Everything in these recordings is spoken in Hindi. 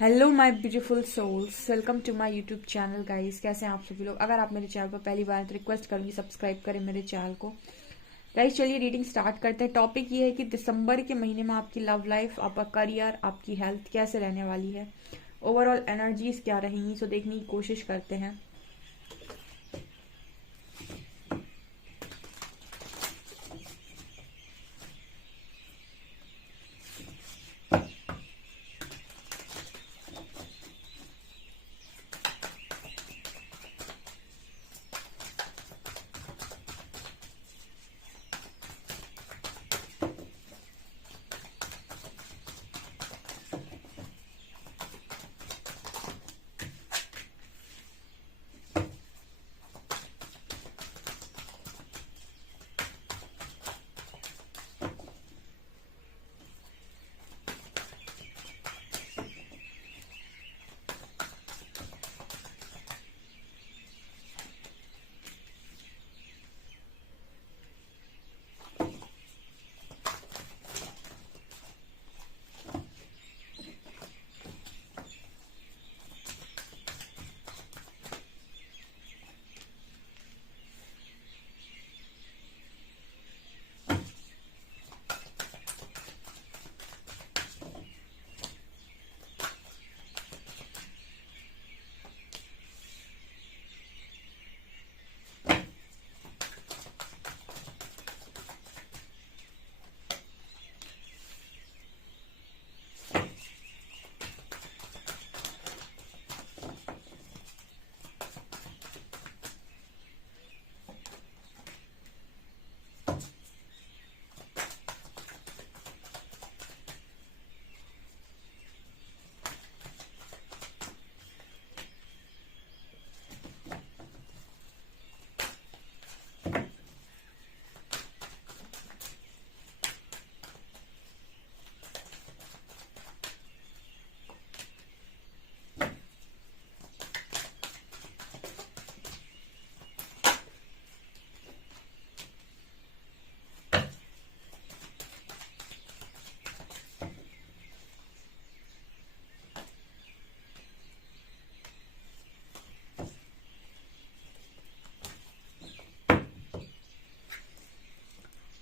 Hello my beautiful souls, welcome to my YouTube channel guys. कैसे हैं आप सभी लोग? अगर आप मेरे चैनल पर पहली बार तो रिक्वेस्ट करूंगी सब्सक्राइब करें मेरे चैनल को। गाइस चलिए रीडिंग स्टार्ट करते हैं। टॉपिक ये है कि दिसंबर के महीने में आपकी लव लाइफ, आपका करियर, आपकी हेल्थ कैसे रहने वाली है, ओवरऑल एनर्जीज क्या रहेंगी, सो देखने की कोशिश करते हैं।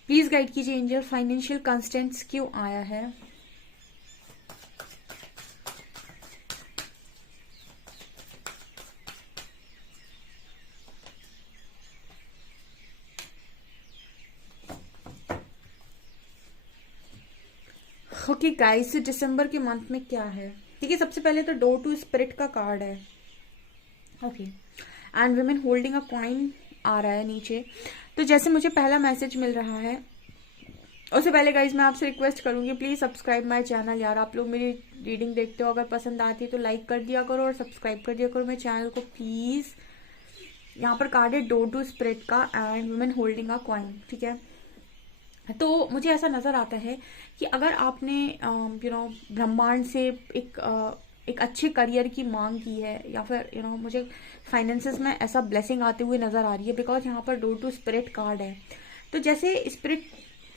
प्लीज गाइड कीजिए एंजल, फाइनेंशियल कंस्टेंट्स क्यों आया है? ओके गाइस, दिसंबर के मंथ में क्या है? ठीक है, सबसे पहले तो डोर टू स्पिरिट का कार्ड है। Okay, and women holding a coin आ रहा है नीचे। तो जैसे मुझे पहला मैसेज मिल रहा है, उससे पहले गाइज मैं आपसे रिक्वेस्ट करूंगी प्लीज सब्सक्राइब माय चैनल। यार आप लोग मेरी रीडिंग देखते हो, अगर पसंद आती है तो लाइक कर दिया करो और सब्सक्राइब कर दिया करो मेरे चैनल को प्लीज। यहाँ पर कार्ड है डोर टू स्पिरिट का and women holding a coin. ठीक है, तो मुझे ऐसा नजर आता है कि अगर आपने ब्रह्मांड से एक अच्छे करियर की मांग की है, या फिर मुझे फाइनेंसेस में ऐसा ब्लेसिंग आते हुए नजर आ रही है, बिकॉज यहाँ पर डोर टू स्पिरिट कार्ड है। तो जैसे स्पिरिट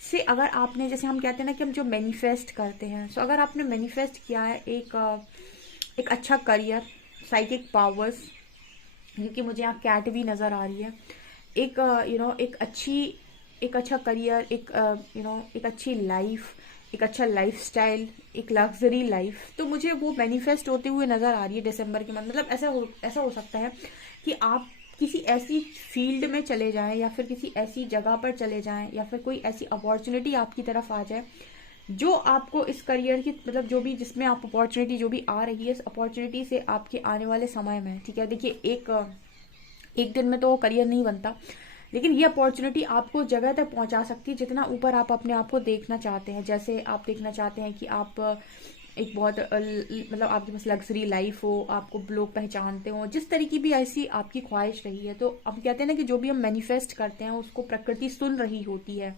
से अगर आपने, जैसे हम कहते हैं ना कि हम जो मैनिफेस्ट करते हैं, सो अगर आपने मैनिफेस्ट किया है एक अच्छा करियर, साइकिक पावर्स, क्योंकि मुझे यहाँ कैट भी नजर आ रही है, एक एक अच्छा करियर, एक अच्छी लाइफ, एक अच्छा लाइफस्टाइल, एक लग्जरी लाइफ, तो मुझे वो मैनिफेस्ट होते हुए नजर आ रही है दिसंबर के मंथ। मतलब ऐसा हो सकता है कि आप किसी ऐसी फील्ड में चले जाएं, या फिर किसी ऐसी जगह पर चले जाएं, या फिर कोई ऐसी अपॉर्चुनिटी आपकी तरफ आ जाए जो आपको इस करियर की, मतलब जो भी जिसमें आप अपॉर्चुनिटी जो भी आ रही है, इस अपॉर्चुनिटी से आपके आने वाले समय में, ठीक है, देखिए एक दिन में तो वो करियर नहीं बनता, लेकिन ये अपॉर्चुनिटी आपको जगह तक पहुंचा सकती है जितना ऊपर आप अपने आप को देखना चाहते हैं। जैसे आप देखना चाहते हैं कि आप एक बहुत मतलब आपके पास लग्जरी लाइफ हो, आपको लोग पहचानते हो, जिस तरह की भी ऐसी आपकी ख्वाहिश रही है, तो हम कहते हैं ना कि जो भी हम मैनिफेस्ट करते हैं उसको प्रकृति सुन रही होती है।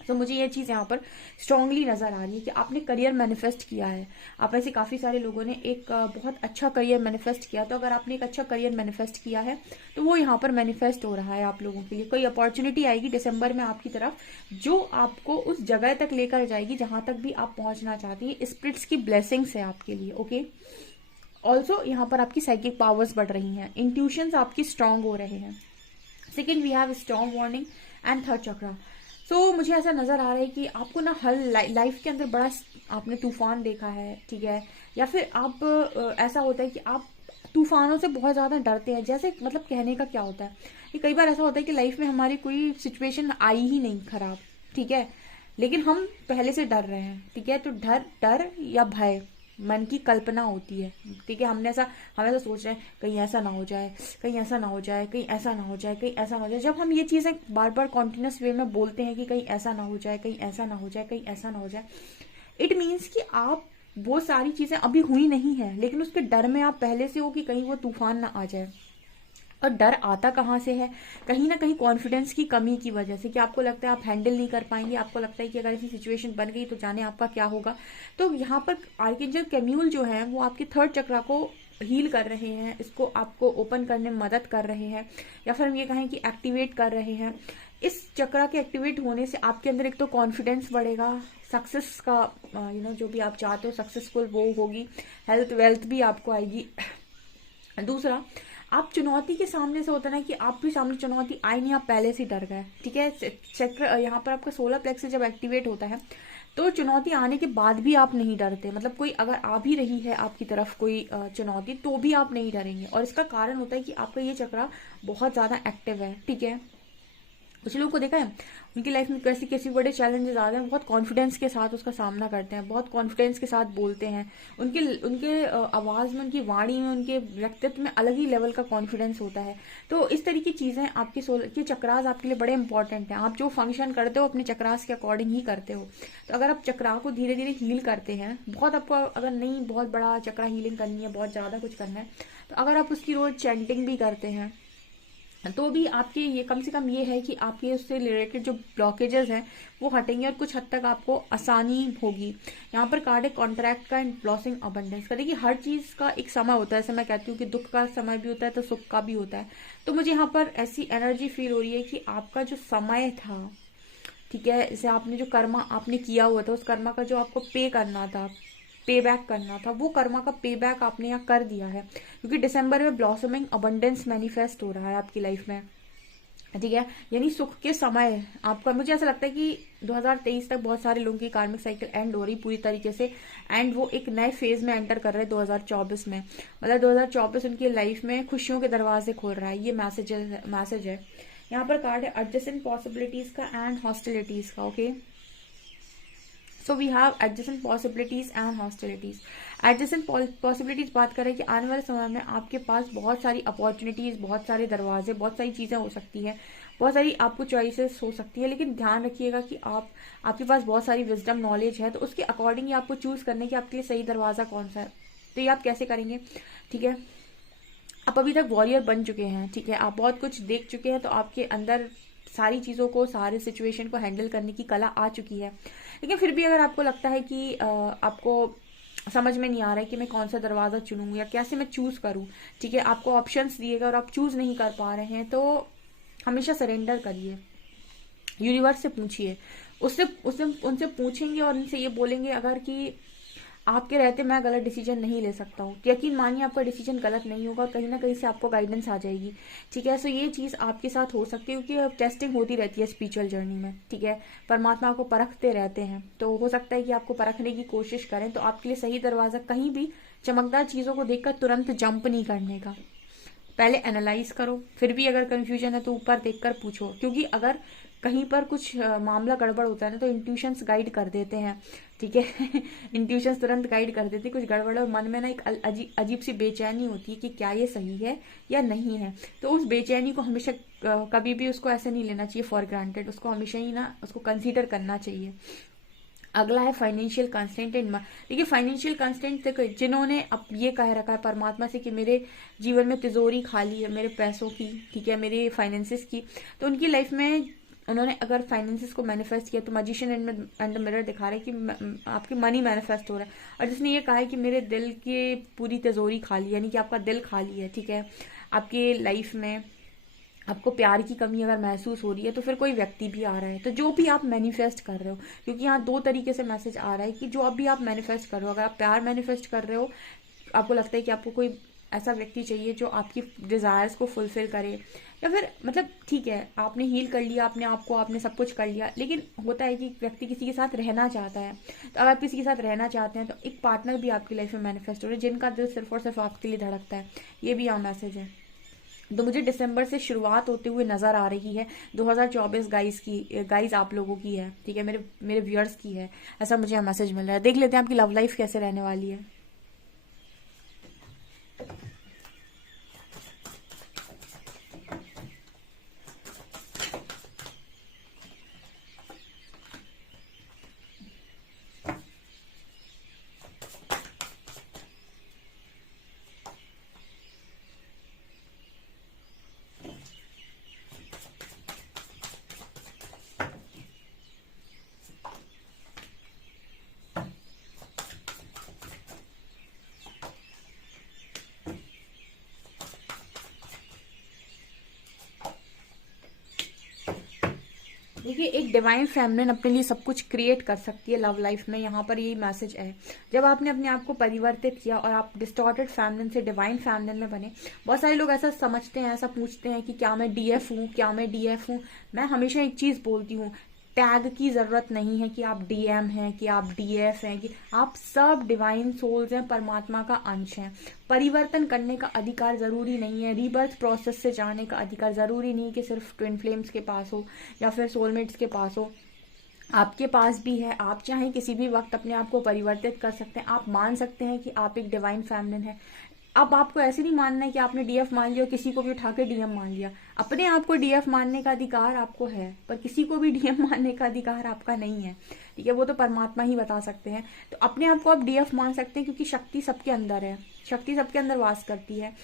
तो मुझे ये चीज़ यहाँ पर स्ट्रांगली नज़र आ रही है कि आपने करियर मैनिफेस्ट किया है। आप ऐसे काफ़ी सारे लोगों ने एक बहुत अच्छा करियर मैनिफेस्ट किया। तो अगर आपने एक अच्छा करियर मैनिफेस्ट किया है तो वो यहाँ पर मैनिफेस्ट हो रहा है आप लोगों के लिए। कोई अपॉर्चुनिटी आएगी दिसंबर में आपकी तरफ, जो आपको उस जगह तक लेकर जाएगी जहाँ तक भी आप पहुँचना चाहती हैं। स्पिरिट्स की ब्लेसिंग्स है आपके लिए। ओके, ऑल्सो यहाँ पर आपकी साइकिक पावर्स बढ़ रही हैं, इंट्यूशंस आपकी स्ट्रांग हो रहे हैं। Second we have storm warning and third chakra. So मुझे ऐसा नज़र आ रहा है कि आपको ना हर लाइफ के अंदर बड़ा आपने तूफान देखा है, ठीक है, या फिर आप ऐसा होता है कि आप तूफानों से बहुत ज़्यादा डरते हैं। जैसे मतलब कहने का क्या होता है कि कई बार ऐसा होता है कि लाइफ में हमारी कोई सिचुएशन आई ही नहीं खराब, ठीक है, लेकिन हम पहले से डर रहे हैं, ठीक है। तो डर या भय मन की कल्पना होती है, ठीक है। हम ऐसा सोच रहे हैं कहीं ऐसा ना हो जाए, कहीं ऐसा ना हो जाए, कहीं ऐसा ना हो जाए, कहीं ऐसा ना हो जाए। जब हम ये चीज़ें बार बार कॉन्टिन्यूस वे में बोलते हैं कि कहीं ऐसा ना हो जाए, कहीं ऐसा ना हो जाए, कहीं ऐसा ना हो जाए, इट मीन्स कि आप वो सारी चीज़ें अभी हुई नहीं है, लेकिन उसके डर में आप पहले से हो कि कहीं वो तूफान ना आ जाए। और डर आता कहाँ से है? कहीं ना कहीं कॉन्फिडेंस की कमी की वजह से, कि आपको लगता है आप हैंडल नहीं कर पाएंगे, आपको लगता है कि अगर ऐसी सिचुएशन बन गई तो जाने आपका क्या होगा। तो यहाँ पर आर्कएंजल कैम्यूल जो है वो आपके थर्ड चक्रा को हील कर रहे हैं, इसको आपको ओपन करने में मदद कर रहे हैं, या फिर हम ये कहें कि एक्टिवेट कर रहे हैं। इस चक्रा के एक्टिवेट होने से आपके अंदर एक तो कॉन्फिडेंस बढ़ेगा, सक्सेस का जो भी आप चाहते हो सक्सेसफुल वो होगी, हेल्थ वेल्थ भी आपको आएगी। दूसरा, आप चुनौती के सामने से होता ना कि आप भी सामने चुनौती आई नहीं, आप पहले से डर गए, ठीक है। चक्र यहाँ पर आपका सोलर प्लेक्स जब एक्टिवेट होता है तो चुनौती आने के बाद भी आप नहीं डरते। मतलब कोई अगर आ भी रही है आपकी तरफ कोई चुनौती तो भी आप नहीं डरेंगे, और इसका कारण होता है कि आपका ये चक्रा बहुत ज्यादा एक्टिव है, ठीक है। कुछ लोगों को देखा है उनकी लाइफ में कैसी कैसी बड़े चैलेंजेस आते हैं, बहुत कॉन्फिडेंस के साथ उसका सामना करते हैं, बहुत कॉन्फिडेंस के साथ बोलते हैं। उनके उनके आवाज़ में, उनकी वाणी में, उनके व्यक्तित्व में अलग ही लेवल का कॉन्फिडेंस होता है। तो इस तरह की चीज़ें आपके के चक्रास आपके लिए बड़े इंपॉर्टेंट हैं। आप जो फंक्शन करते हो अपने चक्रास के अकॉर्डिंग ही करते हो। तो अगर आप चक्रा को धीरे धीरे हील करते हैं, बहुत आपको अगर नहीं बहुत बड़ा चक्रा हीलिंग करनी है, बहुत ज़्यादा कुछ करना है, तो अगर आप उसकी रोज चैंटिंग भी करते हैं तो भी आपके ये कम से कम ये है कि आपके उससे रिलेटेड जो ब्लॉकेजेस हैं वो हटेंगे और कुछ हद तक आपको आसानी होगी। यहाँ पर कार्ड है कॉन्ट्रैक्ट का एंड ब्लॉसिंग अबंडेंस का। देखिए हर चीज़ का एक समय होता है, जैसे मैं कहती हूँ कि दुख का समय भी होता है तो सुख का भी होता है। तो मुझे यहाँ पर ऐसी एनर्जी फील हो रही है कि आपका जो समय था, ठीक है, जैसे आपने जो कर्मा आपने किया हुआ था, उस कर्मा का जो आपको पे करना था, पे बैक करना था, वो कर्मा का पे बैक आपने यहाँ कर दिया है। क्योंकि दिसंबर में ब्लॉसमिंग अबंडेंस मैनिफेस्ट हो रहा है आपकी लाइफ में, ठीक है, यानी सुख के समय आपका। मुझे ऐसा लगता है कि 2023 तक बहुत सारे लोगों की कार्मिक साइकिल एंड हो रही पूरी तरीके से, एंड वो एक नए फेज में एंटर कर रहे हैं 2024 में। मतलब 2024 उनकी लाइफ में खुशियों के दरवाजे खोल रहा है, ये मैसेज है। यहाँ पर कार्ड है एडजेसेंट पॉसिबिलिटीज का एंड हॉस्टिलिटीज का। Okay, so we have adjacent possibilities and hostilities. Adjacent possibilities बात करें कि आने वाले समय में आपके पास बहुत सारी अपॉर्चुनिटीज, बहुत सारे दरवाजे, बहुत सारी चीजें हो सकती है, बहुत सारी आपको चॉइसेस हो सकती है। लेकिन ध्यान रखिएगा कि आपके पास बहुत सारी विजडम नॉलेज है, तो उसके अकॉर्डिंग ही आपको चूज करने की आपके लिए सही दरवाजा कौन सा है। तो ये आप कैसे करेंगे, ठीक है। आप अभी तक वॉरियर बन चुके हैं, ठीक है, आप बहुत कुछ देख चुके हैं, तो आपके अंदर सारी चीज़ों को, सारे सिचुएशन को हैंडल करने की कला आ चुकी है। लेकिन फिर भी अगर आपको लगता है कि आपको समझ में नहीं आ रहा है कि मैं कौन सा दरवाज़ा चुनूं या कैसे मैं चूज़ करूं, ठीक है, आपको ऑप्शंस दिएगा और आप चूज़ नहीं कर पा रहे हैं, तो हमेशा सरेंडर करिए, यूनिवर्स से पूछिए, उनसे पूछेंगे और उनसे ये बोलेंगे अगर कि आपके रहते मैं गलत डिसीजन नहीं ले सकता हूँ, यकीन मानिए आपका डिसीजन गलत नहीं होगा, कहीं ना कहीं से आपको गाइडेंस आ जाएगी, ठीक है। सो ये चीज़ आपके साथ हो सकती है क्योंकि टेस्टिंग होती रहती है स्पिरिचुअल जर्नी में, ठीक है, परमात्मा को परखते रहते हैं, तो हो सकता है कि आपको परखने की कोशिश करें। तो आपके लिए सही दरवाज़ा कहीं भी चमकदार चीज़ों को देखकर तुरंत जंप नहीं करने का, पहले एनालाइज करो, फिर भी अगर कंफ्यूजन है तो ऊपर देखकर पूछो, क्योंकि अगर कहीं पर कुछ मामला गड़बड़ होता है ना तो इंट्यूशंस गाइड कर देते हैं, ठीक है। इंट्यूशंस तुरंत गाइड कर देते हैं, कुछ गड़बड़ और मन में ना एक अजीब सी बेचैनी होती है कि क्या ये सही है या नहीं है। तो उस बेचैनी को हमेशा कभी भी उसको ऐसे नहीं लेना चाहिए फॉर ग्रांटेड, उसको हमेशा ही ना उसको कंसीडर करना चाहिए। अगला है फाइनेंशियल कंस्टेंट एंड, देखिए फाइनेंशियल कंस्टेंट देखो, जिन्होंने अब ये कह रखा है परमात्मा से कि मेरे जीवन में तिजोरी खाली है मेरे पैसों की, ठीक है, मेरे फाइनेंसिस की, तो उनकी लाइफ में उन्होंने अगर फाइनेंसेस को मैनिफेस्ट किया तो मजिशियन एंड द मिरर दिखा रहे हैं कि आपकी मनी मैनिफेस्ट हो रहा है। और जिसने ये कहा है कि मेरे दिल की पूरी तिजोरी खाली, यानी कि आपका दिल खाली है, ठीक है। आपकी लाइफ में आपको प्यार की कमी अगर महसूस हो रही है तो फिर कोई व्यक्ति भी आ रहा है। तो जो भी आप मैनिफेस्ट कर रहे हो, क्योंकि यहाँ 2 तरीके से मैसेज आ रहा है कि जो अभी आप मैनिफेस्ट कर रहे हो, अगर आप प्यार मैनिफेस्ट कर रहे हो, आपको लगता है कि आपको कोई ऐसा व्यक्ति चाहिए जो आपकी डिजायर्स को फुलफिल करे, या फिर मतलब ठीक है आपने हील कर लिया अपने आप को, आपने सब कुछ कर लिया, लेकिन होता है कि व्यक्ति किसी के साथ रहना चाहता है। तो अगर आप किसी के साथ रहना चाहते हैं तो एक पार्टनर भी आपकी लाइफ में मैनिफेस्ट हो रहा है जिनका दिल सिर्फ और सिर्फ आपके लिए धड़कता है। ये भी यहाँ मैसेज है। तो मुझे दिसंबर से शुरुआत होते हुए नजर आ रही है। 2024 गाइस आप लोगों की है, ठीक है, मेरे व्यूअर्स की है, ऐसा मुझे मैसेज मिल रहा है। देख लेते हैं आपकी लव लाइफ कैसे रहने वाली है। देखिए, एक डिवाइन फेमिनिन अपने लिए सब कुछ क्रिएट कर सकती है लव लाइफ में। यहाँ पर यही मैसेज है, जब आपने अपने आप को परिवर्तित किया और आप डिस्टॉर्टेड फेमिनिन से डिवाइन फेमिनिन में बने। बहुत सारे लोग ऐसा समझते हैं, ऐसा पूछते हैं कि क्या मैं डीएफ हूँ, क्या मैं डीएफ हूँ। मैं हमेशा एक चीज बोलती हूँ, टैग की जरूरत नहीं है कि आप डीएम हैं, कि आप डीएफ हैं, कि आप सब डिवाइन सोल्स हैं, परमात्मा का अंश हैं। परिवर्तन करने का अधिकार जरूरी नहीं है, रीबर्थ प्रोसेस से जाने का अधिकार जरूरी नहीं कि सिर्फ ट्विन फ्लेम्स के पास हो या फिर सोलमेट्स के पास हो, आपके पास भी है। आप चाहें किसी भी वक्त अपने आप को परिवर्तित कर सकते हैं। आप मान सकते हैं कि आप एक डिवाइन फेमिनिन है। अब आपको ऐसे नहीं मानना है कि आपने डीएफ मान लिया और किसी को भी उठा के डीएम मान लिया। अपने आप को डीएफ मानने का अधिकार आपको है, पर किसी को भी डीएम मानने का अधिकार आपका नहीं है, ठीक है। वो तो परमात्मा ही बता सकते हैं। तो अपने आप को आप डीएफ मान सकते हैं क्योंकि शक्ति सबके अंदर है, शक्ति सबके अंदर वास करती है,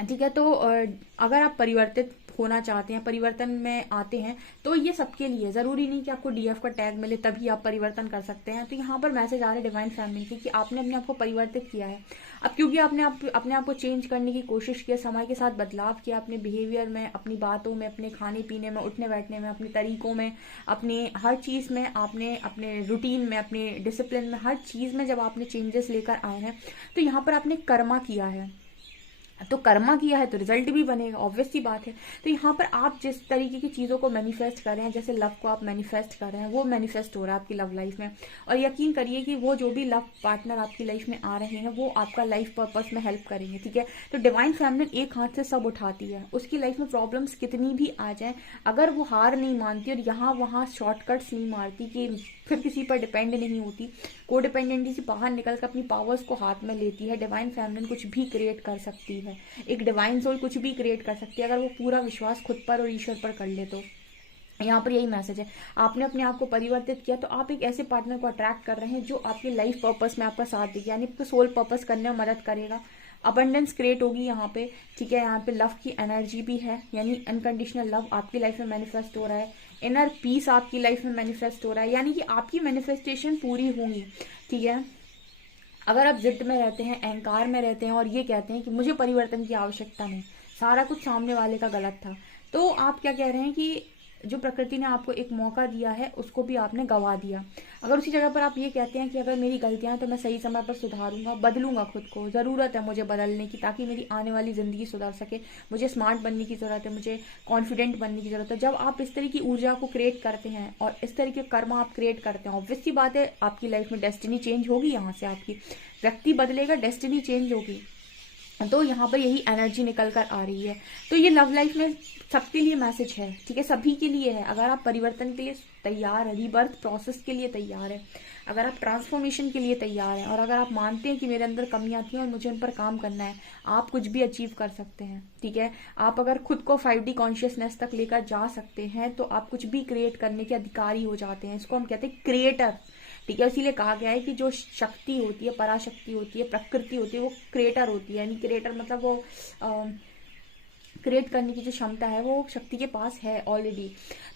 ठीक है। तो अगर आप परिवर्तित होना चाहते हैं, परिवर्तन में आते हैं, तो ये सबके लिए जरूरी नहीं कि आपको डीएफ का टैग मिले तभी आप परिवर्तन कर सकते हैं। तो यहाँ पर मैसेज आ रहा है डिवाइन फैमिली की कि आपने अपने आप को परिवर्तित किया है। अब क्योंकि आपने अपने आप को चेंज करने की कोशिश की, समय के साथ बदलाव किया अपने बिहेवियर में, अपनी बातों में, अपने खाने पीने में, उठने बैठने में, अपने तरीकों में, अपने हर चीज में, आपने अपने रूटीन में, अपने डिसिप्लिन में, हर चीज में जब आपने चेंजेस लेकर आए हैं, तो यहाँ पर आपने कर्मा किया है। तो कर्मा किया है तो रिजल्ट भी बनेगा, ऑब्वियस सी बात है। तो यहाँ पर आप जिस तरीके की चीजों को मैनिफेस्ट कर रहे हैं, जैसे लव को आप मैनिफेस्ट कर रहे हैं, वो मैनिफेस्ट हो रहा है आपकी लव लाइफ में। और यकीन करिए कि वो जो भी लव पार्टनर आपकी लाइफ में आ रहे हैं वो आपका लाइफ पर्पस में हेल्प करेंगे, ठीक है। तो डिवाइन फेमिनिन एक हाथ से सब उठाती है। उसकी लाइफ में प्रॉब्लम्स कितनी भी आ जाए, अगर वो हार नहीं मानती और यहाँ वहाँ शॉर्टकट्स नहीं मारती कि फिर किसी पर डिपेंड नहीं होती, कोडिपेंडेंसी से बाहर निकलकर अपनी पावर्स को हाथ में लेती है, डिवाइन फेमिनिन कुछ भी क्रिएट कर सकती है। एक डिवाइन सोल कुछ भी क्रिएट कर सकती है अगर वो पूरा विश्वास खुद पर और ईश्वर पर कर ले। तो यहाँ पर यही मैसेज है, आपने अपने आप को परिवर्तित किया तो आप एक ऐसे पार्टनर को अट्रैक्ट कर रहे हैं जो आपके लाइफ पर्पस में आपका साथ देगा, यानी आपको सोल पर्पस करने में मदद करेगा। अबंडेंस क्रिएट होगी यहाँ पे, ठीक है। यहाँ पे लव की एनर्जी भी है, यानी अनकंडीशनल लव आपकी लाइफ में मैनिफेस्ट हो रहा है। इनर पीस आपकी लाइफ में मैनिफेस्ट हो रहा है, यानी कि आपकी मैनिफेस्टेशन पूरी होंगी, ठीक है। अगर आप जिद में रहते हैं, अहंकार में रहते हैं और ये कहते हैं कि मुझे परिवर्तन की आवश्यकता नहीं, सारा कुछ सामने वाले का गलत था, तो आप क्या कह रहे हैं कि जो प्रकृति ने आपको एक मौका दिया है उसको भी आपने गंवा दिया। अगर उसी जगह पर आप ये कहते हैं कि अगर मेरी गलतियां हैं तो मैं सही समय पर सुधारूंगा, बदलूंगा खुद को, जरूरत है मुझे बदलने की ताकि मेरी आने वाली जिंदगी सुधर सके, मुझे स्मार्ट बनने की जरूरत है, मुझे कॉन्फिडेंट बनने की जरूरत है। जब आप इस तरह की ऊर्जा को क्रिएट करते हैं और इस तरह के कर्म आप क्रिएट करते हैं, ऑब्वियस सी बात है आपकी लाइफ में डेस्टिनी चेंज होगी। यहाँ से आपकी व्यक्ति बदलेगा, डेस्टिनी चेंज होगी। तो यहाँ पर यही एनर्जी निकल कर आ रही है। तो ये लव लाइफ में सबके लिए मैसेज है, ठीक है, सभी के लिए है। अगर आप परिवर्तन के लिए तैयार है, रीबर्थ प्रोसेस के लिए तैयार है, अगर आप ट्रांसफॉर्मेशन के लिए तैयार हैं और अगर आप मानते हैं कि मेरे अंदर कमियां थी और मुझे उन पर काम करना है, आप कुछ भी अचीव कर सकते हैं, ठीक है। आप अगर खुद को 5D कॉन्शियसनेस तक लेकर जा सकते हैं तो आप कुछ भी क्रिएट करने के अधिकारी हो जाते हैं। इसको हम कहते हैं क्रिएटर, ठीक है। इसीलिए कहा गया है कि जो शक्ति होती है, पराशक्ति होती है, प्रकृति होती है, वो क्रिएटर होती है। यानी क्रिएटर मतलब वो क्रिएट करने की जो क्षमता है वो शक्ति के पास है ऑलरेडी।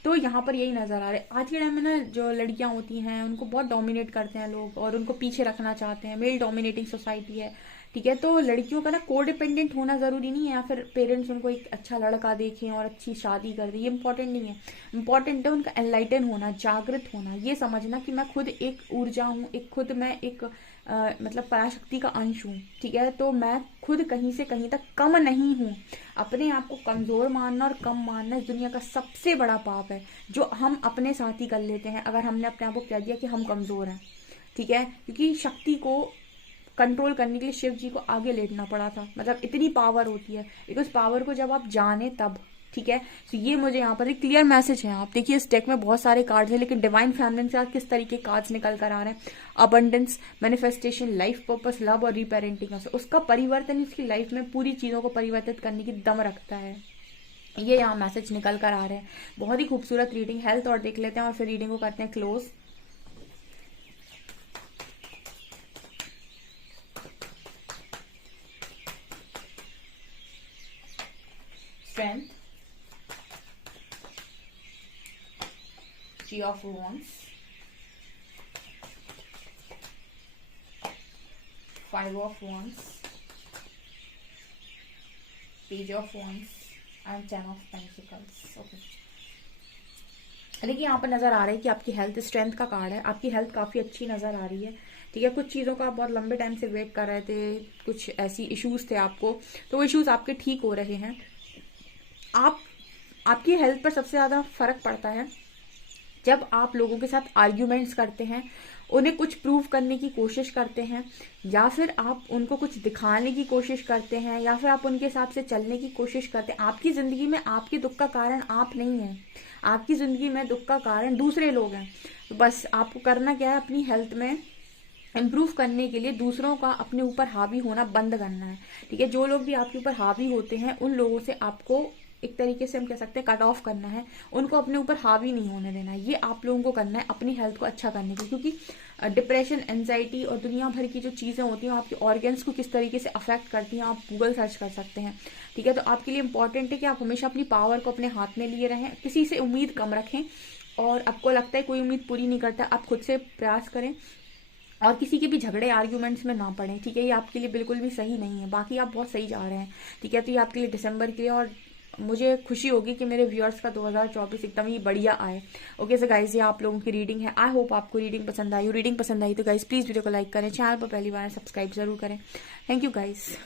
तो यहाँ पर यही नजर आ रहा है। आज के टाइम में ना जो लड़कियां होती हैं उनको बहुत डोमिनेट करते हैं लोग और उनको पीछे रखना चाहते हैं, मेल डोमिनेटिंग सोसाइटी है, ठीक है। तो लड़कियों का ना कोडिपेंडेंट होना जरूरी नहीं है, या फिर पेरेंट्स उनको एक अच्छा लड़का देखें और अच्छी शादी कर दें, ये इंपॉर्टेंट नहीं है। इंपॉर्टेंट है उनका एनलाइटन होना, जागृत होना, ये समझना कि मैं खुद एक ऊर्जा हूँ, मैं एक मतलब पराशक्ति का अंश हूँ, ठीक है। तो मैं खुद कहीं से कहीं तक कम नहीं हूँ। अपने आप को कमजोर मानना और कम मानना इस दुनिया का सबसे बड़ा पाप है जो हम अपने साथ ही कर लेते हैं, अगर हमने अपने आप को कह दिया कि हम कमजोर हैं, ठीक है। क्योंकि शक्ति को कंट्रोल करने के लिए शिव जी को आगे लेटना पड़ा था, मतलब इतनी पावर होती है। लेकिन उस पावर को जब आप जाने तब, ठीक है। तो ये मुझे यहाँ पर एक क्लियर मैसेज है। आप देखिए इस डेक में बहुत सारे कार्ड्स हैं, लेकिन डिवाइन फेमिनिन से किस तरीके कार्ड्स निकल कर आ रहे हैं। Abundance, manifestation, life purpose, love और रीपेरेंटिंग, उसका परिवर्तन उसकी लाइफ में पूरी चीजों को परिवर्तित करने की दम रखता है। ये यहाँ मैसेज निकल कर आ रहे हैं। बहुत ही खूबसूरत रीडिंग। हेल्थ और देख लेते हैं और फिर रीडिंग को करते हैं close. Strength, Three of Wands, Five of Wands, Page of Wands and Ten of Pentacles. Okay. देखिए यहाँ पर नजर आ रहा है कि आपकी हेल्थ, स्ट्रेंथ का कार्ड है। आपकी हेल्थ काफी अच्छी नजर आ रही है, ठीक है। कुछ चीजों का आप बहुत लंबे टाइम से वेट कर रहे थे, कुछ ऐसी इश्यूज थे आपको, तो वो इश्यूज आपके ठीक हो रहे हैं। आपकी हेल्थ पर सबसे ज्यादा फर्क पड़ता है जब आप लोगों के साथ आर्ग्यूमेंट्स करते हैं, उन्हें कुछ प्रूव करने की कोशिश करते हैं, या फिर आप उनको कुछ दिखाने की कोशिश करते हैं, या फिर आप उनके हिसाब से चलने की कोशिश करते हैं। आपकी जिंदगी में आपके दुख का कारण आप नहीं है, आपकी जिंदगी में दुख का कारण दूसरे लोग हैं। तो बस आपको करना क्या है, अपनी हेल्थ में इम्प्रूव करने के लिए दूसरों का अपने ऊपर हावी होना बंद करना है, ठीक है। जो लोग भी आपके ऊपर हावी होते हैं उन लोगों से आपको एक तरीके से हम कह सकते हैं कट ऑफ करना है, उनको अपने ऊपर हावी नहीं होने देना है। ये आप लोगों को करना है अपनी हेल्थ को अच्छा करने के लिए, क्योंकि डिप्रेशन, एंजाइटी और दुनिया भर की जो चीजें होती हैं आपके ऑर्गन्स को किस तरीके से अफेक्ट करती हैं, आप गूगल सर्च कर सकते हैं, ठीक है। तो आपके लिए इंपॉर्टेंट है कि आप हमेशा अपनी पावर को अपने हाथ में लिए रहें, किसी से उम्मीद कम रखें, और आपको लगता है कोई उम्मीद पूरी नहीं करता, आप खुद से प्रयास करें और किसी के भी झगड़े आर्ग्यूमेंट्स में ना पड़े, ठीक है। ये आपके लिए बिल्कुल भी सही नहीं है। बाकी आप बहुत सही जा रहे हैं, ठीक है। तो ये आपके लिए दिसंबर के लिए, और मुझे खुशी होगी कि मेरे व्यूअर्स का 2024 एकदम ही बढ़िया आए। ओके सो गाइज, ये आप लोगों की रीडिंग है। आई होप आपको रीडिंग पसंद आई। रीडिंग पसंद आई तो गाइज प्लीज वीडियो को लाइक करें, चैनल पर पहली बार सब्सक्राइब जरूर करें। Thank you guys.